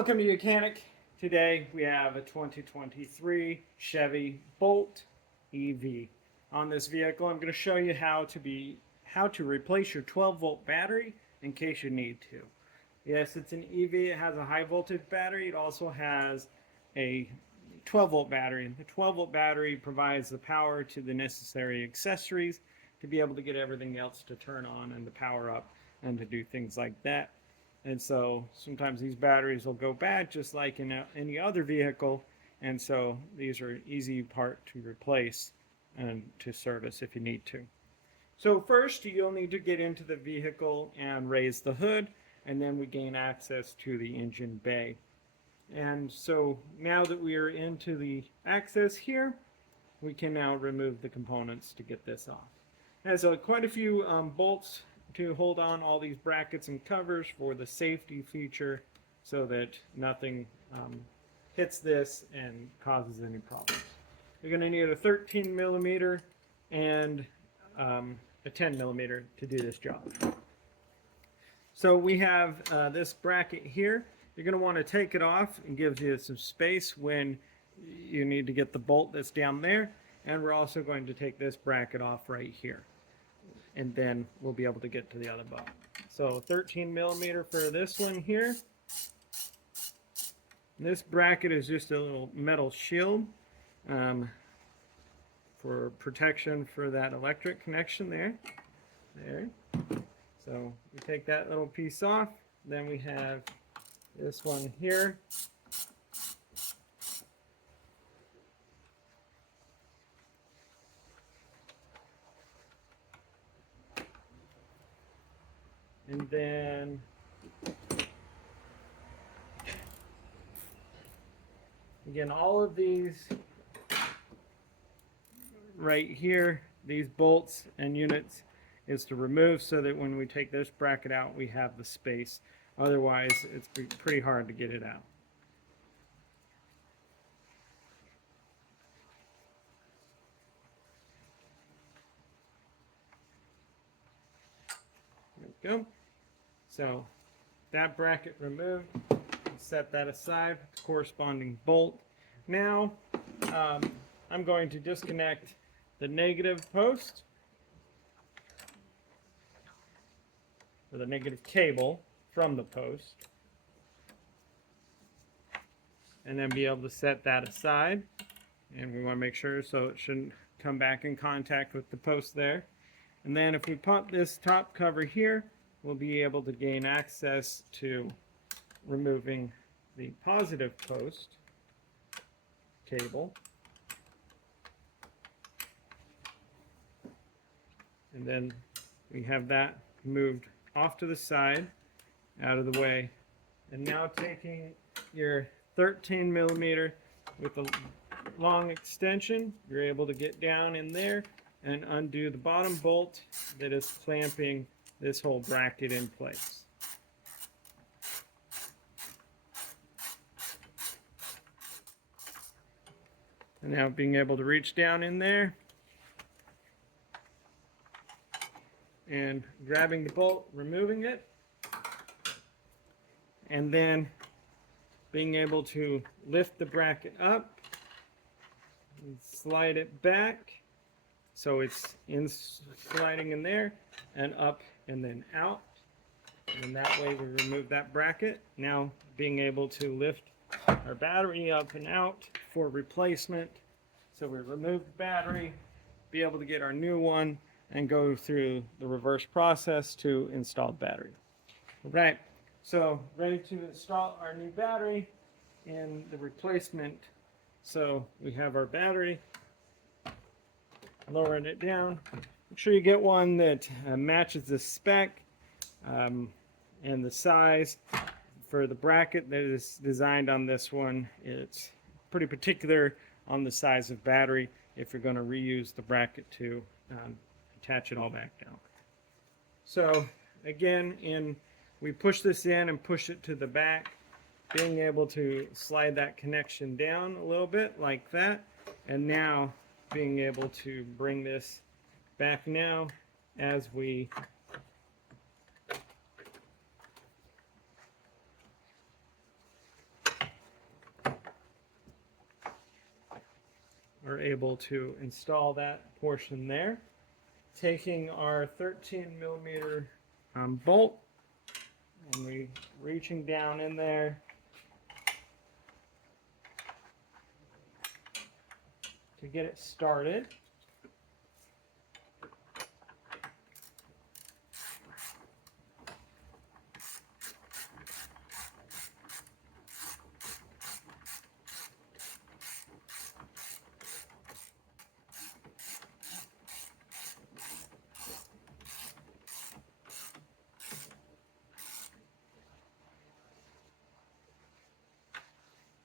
Welcome to Mechanic. Today we have a 2023 Chevy Bolt EV. On this vehicle I'm going to show you how to replace your 12-volt battery in case you need to. Yes, it's an EV. It has a high voltage battery. It also has a 12-volt battery. The 12-volt battery provides the power to the necessary accessories to be able to get everything else to turn on and to power up and to do things like that. And so sometimes these batteries will go bad just like in any other vehicle, and so these are easy part to replace and to service if you need to. So first you'll need to get into the vehicle and raise the hood, and then we gain access to the engine bay. And so now that we are into the access here, we can now remove the components to get this off. It has quite a few bolts to hold on all these brackets and covers for the safety feature so that nothing hits this and causes any problems. You're going to need a 13 millimeter and a 10 millimeter to do this job. So we have this bracket here. You're going to want to take it off. It gives you some space when you need to get the bolt that's down there. And we're also going to take this bracket off right here, and then we'll be able to get to the other bolt. So 13 millimeter for this one here. This bracket is just a little metal shield for protection for that electric connection there. So we take that little piece off. Then we have this one here. And then again, all of these right here, these bolts and units is to remove so that when we take this bracket out, we have the space. Otherwise, it's pretty hard to get it out. There we go. So that bracket removed, set that aside, corresponding bolt. Now I'm going to disconnect the negative post, or the negative cable from the post, and then be able to set that aside. And we want to make sure so it shouldn't come back in contact with the post there. And then if we pop this top cover here, we'll be able to gain access to removing the positive post cable. And then we have that moved off to the side, out of the way. And now taking your 13 millimeter with a long extension, you're able to get down in there and undo the bottom bolt that is clamping this whole bracket in place. And now being able to reach down in there and grabbing the bolt, removing it, and then being able to lift the bracket up and slide it back so it's sliding in there and up and then out, and that way we remove that bracket. Now being able to lift our battery up and out for replacement. So we remove the battery, be able to get our new one, and go through the reverse process to install the battery. All right, so ready to install our new battery in the replacement. So we have our battery, lowering it down. Make sure you get one that matches the spec and the size. For the bracket that is designed on this one, it's pretty particular on the size of battery if you're going to reuse the bracket to attach it all back down. So again, we push this in and push it to the back, being able to slide that connection down a little bit like that, and now being able to bring this back now as we are able to install that portion there. Taking our 13mm bolt, and we reaching down in there to get it started.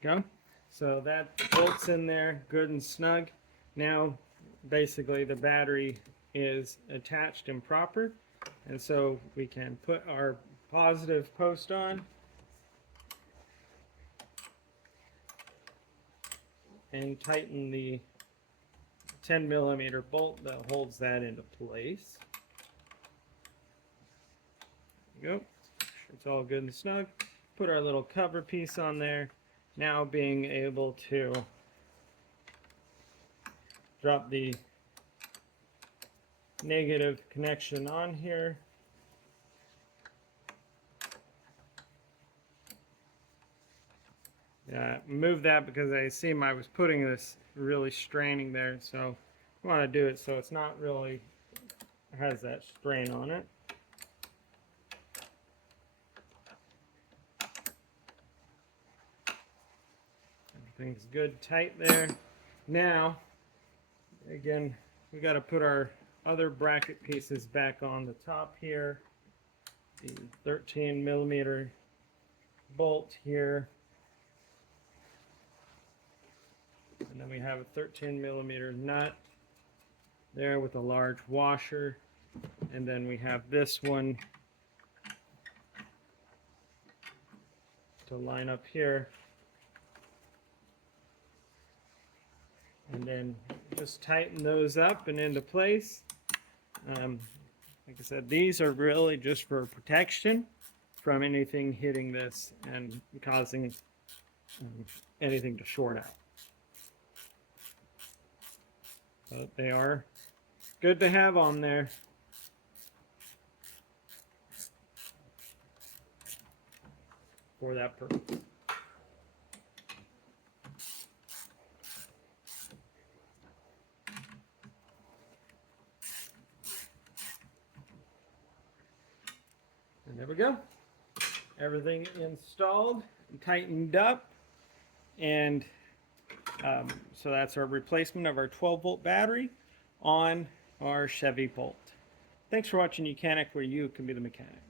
Go. So that bolt's in there good and snug. Now basically the battery is attached and proper, and so we can put our positive post on and tighten the 10mm bolt that holds that into place. There you go. It's all good and snug. Put our little cover piece on there. Now being able to drop the negative connection on here. Move that because I seem I was putting this really straining there, so I want to do it so it's not really has that strain on it. Everything's good tight there. Now again, we got to put our other bracket pieces back on the top here. The 13mm bolt here, and then we have a 13mm nut there with a large washer, and then we have this one to line up here, and then just tighten those up and into place. Like I said, these are really just for protection from anything hitting this and causing anything to short out. But they are good to have on there. For that purpose. And there we go. Everything installed and tightened up. And so that's our replacement of our 12-volt battery on our Chevy Bolt. Thanks for watching Mechanic, where you can be the mechanic.